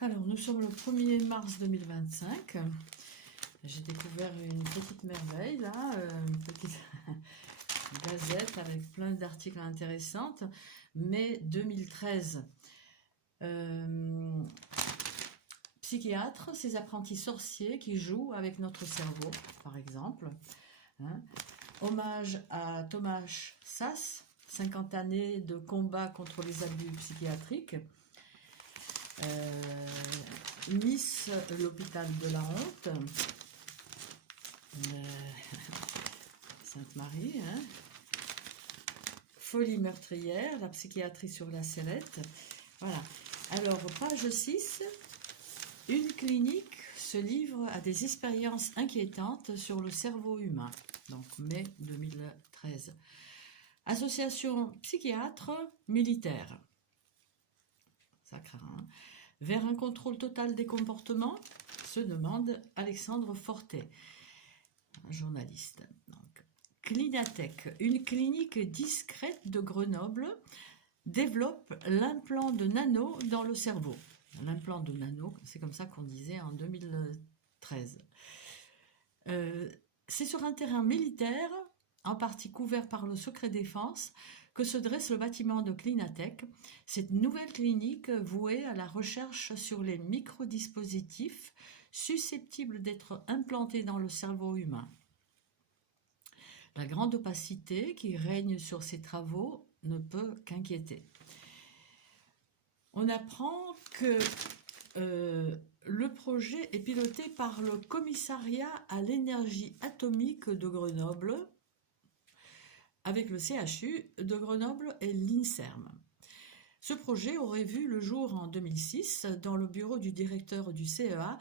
Alors, nous sommes le 1er mars 2025. J'ai découvert une petite merveille, là, une petite gazette avec plein d'articles intéressants. Mai 2013. Psychiatre, ces apprentis sorciers qui jouent avec notre cerveau, par exemple. Hein. Hommage à Thomas Sass, 50 années de combat contre les abus psychiatriques. Miss l'hôpital de la honte, Sainte-Marie, hein. Folie meurtrière, la psychiatrie sur la sellette. Voilà. Alors, page 6, une clinique se livre à des expériences inquiétantes sur le cerveau humain. Donc, mai 2013. Association psychiatre militaire. Ça craint. Hein. Vers un contrôle total des comportements, se demande Alexandre Fortet, un journaliste. Donc, Clinatech, une clinique discrète de Grenoble, développe l'implant de nano dans le cerveau. L'implant de nano, c'est comme ça qu'on disait en 2013. C'est sur un terrain militaire, en partie couvert par le secret défense, que se dresse le bâtiment de Clinatech, cette nouvelle clinique vouée à la recherche sur les microdispositifs susceptibles d'être implantés dans le cerveau humain. La grande opacité qui règne sur ces travaux ne peut qu'inquiéter. On apprend que le projet est piloté par le Commissariat à l'énergie atomique de Grenoble, avec le CHU de Grenoble et l'INSERM. Ce projet aurait vu le jour en 2006 dans le bureau du directeur du CEA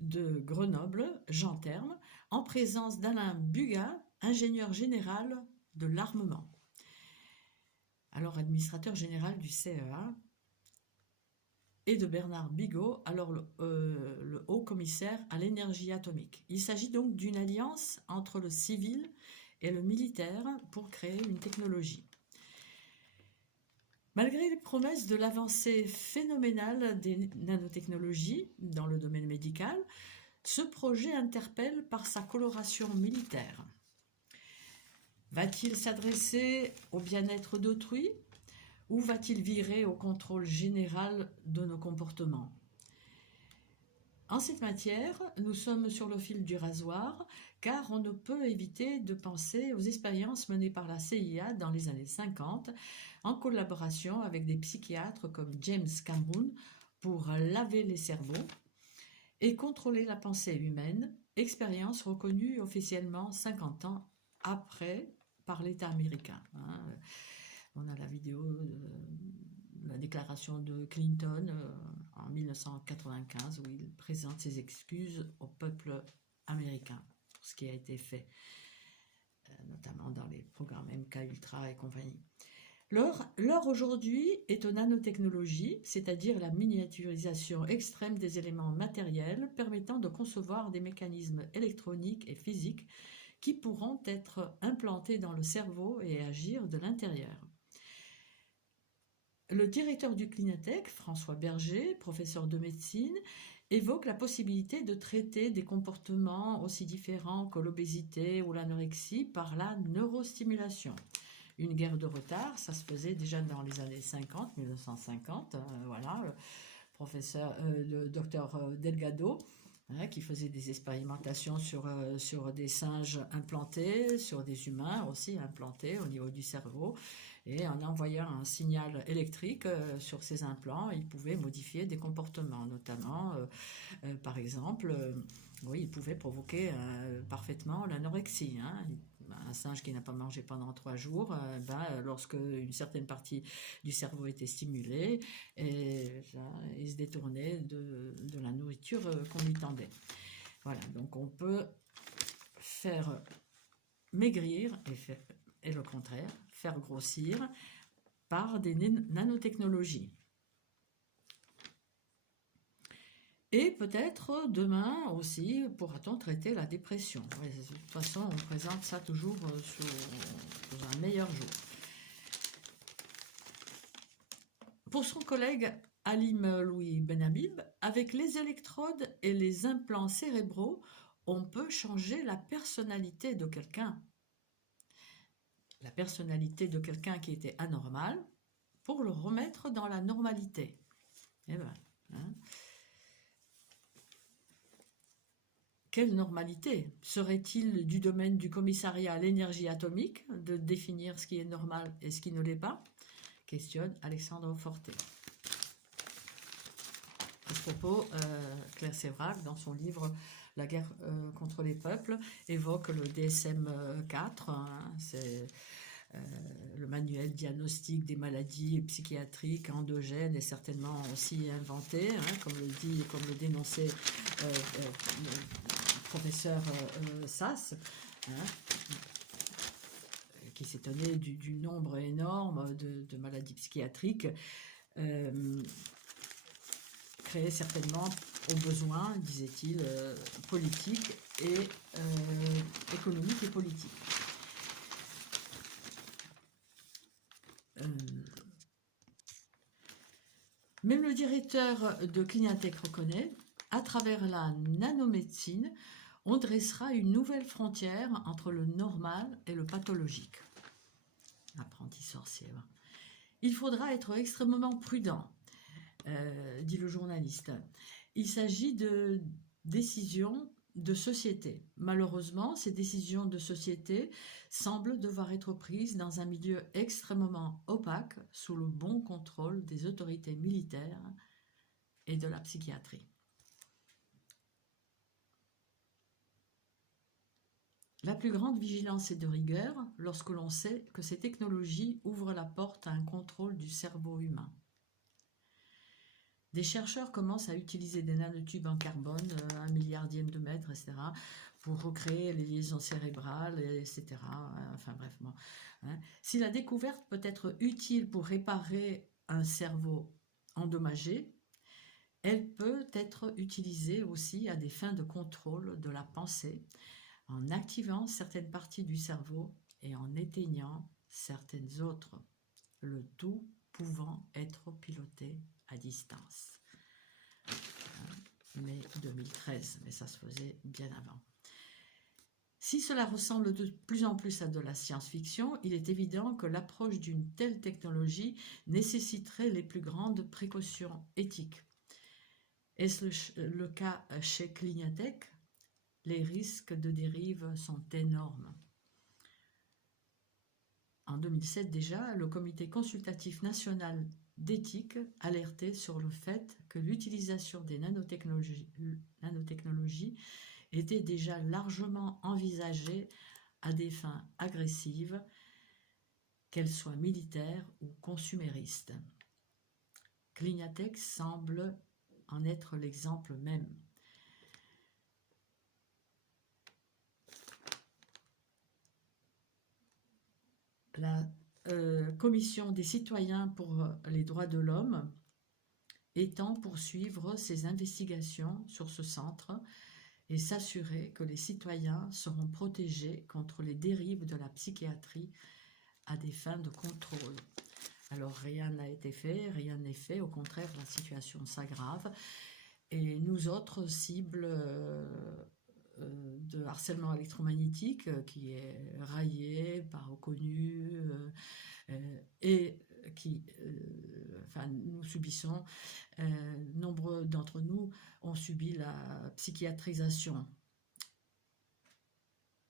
de Grenoble, Jean Terme, en présence d'Alain Bugat, ingénieur général de l'armement. Alors administrateur général du CEA, et de Bernard Bigot, alors le haut commissaire à l'énergie atomique. Il s'agit donc d'une alliance entre le civil et le militaire pour créer une technologie. Malgré les promesses de l'avancée phénoménale des nanotechnologies dans le domaine médical, ce projet interpelle par sa coloration militaire. Va-t-il s'adresser au bien-être d'autrui ou va-t-il virer au contrôle général de nos comportements ? En cette matière, nous sommes sur le fil du rasoir, car on ne peut éviter de penser aux expériences menées par la CIA dans les années 50, en collaboration avec des psychiatres comme James Cameron pour laver les cerveaux et contrôler la pensée humaine, expérience reconnue officiellement 50 ans après par l'État américain. On a la vidéo de la déclaration de Clinton en 1995 où il présente ses excuses au peuple américain pour ce qui a été fait, notamment dans les programmes MK Ultra et compagnie. L'heure aujourd'hui est aux nanotechnologies, c'est-à-dire la miniaturisation extrême des éléments matériels permettant de concevoir des mécanismes électroniques et physiques qui pourront être implantés dans le cerveau et agir de l'intérieur. Le directeur du Clinatech, François Berger, professeur de médecine, évoque la possibilité de traiter des comportements aussi différents que l'obésité ou l'anorexie par la neurostimulation. Une guerre de retard, ça se faisait déjà dans les années 50, 1950, voilà, le docteur Delgado, qui faisait des expérimentations sur des singes implantés, sur des humains aussi implantés au niveau du cerveau. Et en envoyant un signal électrique sur ces implants, il pouvait modifier des comportements, notamment, par exemple, oui, il pouvait provoquer parfaitement l'anorexie. Hein. Un singe qui n'a pas mangé pendant 3 jours, lorsque une certaine partie du cerveau était stimulée, il se détournait de la nourriture qu'on lui tendait. Voilà, donc on peut faire maigrir et le contraire, faire grossir par des nanotechnologies. Et peut-être demain aussi pourra-t-on traiter la dépression. Ouais, de toute façon, on présente ça toujours sous un meilleur jour. Pour son collègue Halim Louis Benhabib, avec les électrodes et les implants cérébraux, on peut changer la personnalité de quelqu'un. La personnalité de quelqu'un qui était anormal pour le remettre dans la normalité. Et ben, hein. Quelle normalité? Serait-il du domaine du commissariat à l'énergie atomique de définir ce qui est normal et ce qui ne l'est pas? Questionne Alexandre Fortet. À ce propos, Claire Sévrac, dans son livre La guerre contre les peuples, évoque le DSM-4, hein, c'est le manuel diagnostique des maladies psychiatriques endogènes est certainement aussi inventé, hein, comme le dénonçait le professeur Sass, hein, qui s'étonnait du nombre énorme de maladies psychiatriques, créé certainement au besoin, disait-il, politique et économique et politique. Même le directeur de Clinatech reconnaît, à travers la nanomédecine, on dressera une nouvelle frontière entre le normal et le pathologique. Apprenti sorcier. Il faudra être extrêmement prudent, dit le journaliste. Il s'agit de décisions de société. Malheureusement, ces décisions de société semblent devoir être prises dans un milieu extrêmement opaque, sous le bon contrôle des autorités militaires et de la psychiatrie. La plus grande vigilance est de rigueur lorsque l'on sait que ces technologies ouvrent la porte à un contrôle du cerveau humain. Des chercheurs commencent à utiliser des nanotubes en carbone, 1 milliardième de mètre, etc., pour recréer les liaisons cérébrales, etc. Enfin bref, bon, hein. Si la découverte peut être utile pour réparer un cerveau endommagé, elle peut être utilisée aussi à des fins de contrôle de la pensée, en activant certaines parties du cerveau et en éteignant certaines autres, le tout pouvant être piloté à distance. Mai 2013, mais ça se faisait bien avant. Si cela ressemble de plus en plus à de la science-fiction, il est évident que l'approche d'une telle technologie nécessiterait les plus grandes précautions éthiques. Est-ce le cas chez Clinatech? Les risques de dérive sont énormes. En 2007 déjà, le Comité consultatif national d'éthique alertait sur le fait que l'utilisation des nanotechnologies était déjà largement envisagée à des fins agressives, qu'elles soient militaires ou consuméristes. Clinatech semble en être l'exemple même. La Commission des citoyens pour les droits de l'homme étend poursuivre ses investigations sur ce centre et s'assurer que les citoyens seront protégés contre les dérives de la psychiatrie à des fins de contrôle. Alors rien n'a été fait, rien n'est fait, au contraire la situation s'aggrave et nous autres cibles de harcèlement électromagnétique qui est raillé, pas reconnu et qui, enfin, nous subissons, nombreux d'entre nous ont subi la psychiatrisation.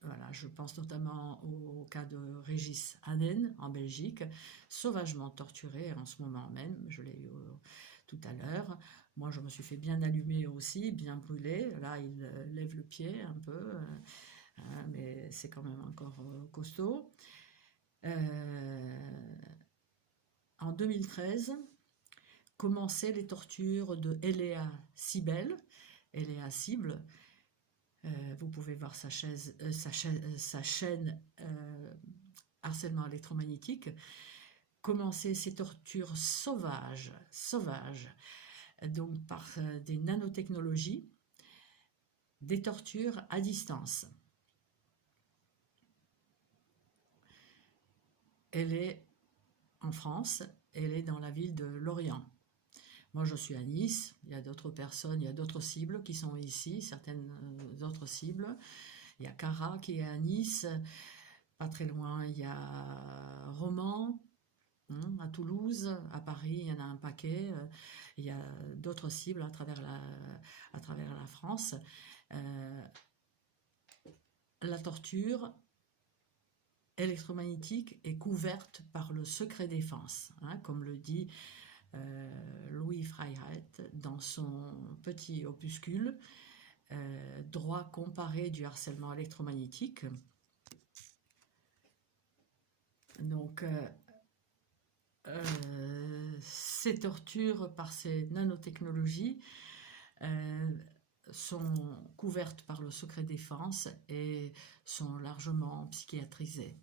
Voilà, je pense notamment au cas de Régis Hanen en Belgique, sauvagement torturé en ce moment même, je l'ai eu tout à l'heure. Moi, je me suis fait bien allumer aussi, bien brûler. Là, il lève le pied un peu, mais c'est quand même encore costaud. En 2013, commençaient les tortures de Eléa Cybele, Eléa Cible. Vous pouvez voir sa chaîne harcèlement électromagnétique. Commençaient ces tortures sauvages, donc par des nanotechnologies, des tortures à distance. Elle est en France, elle est dans la ville de Lorient. Moi, je suis à Nice, il y a d'autres personnes, il y a d'autres cibles qui sont ici, certaines autres cibles. Il y a Cara qui est à Nice, pas très loin, il y a Romans, à Toulouse, à Paris, il y en a un paquet. Il y a d'autres cibles à travers la France. Euh, la torture électromagnétique est couverte par le secret défense, comme le dit Louis Freiheit dans son petit opuscule Droit comparé du harcèlement électromagnétique. Donc, ces tortures par ces nanotechnologies sont couvertes par le secret défense et sont largement psychiatrisées.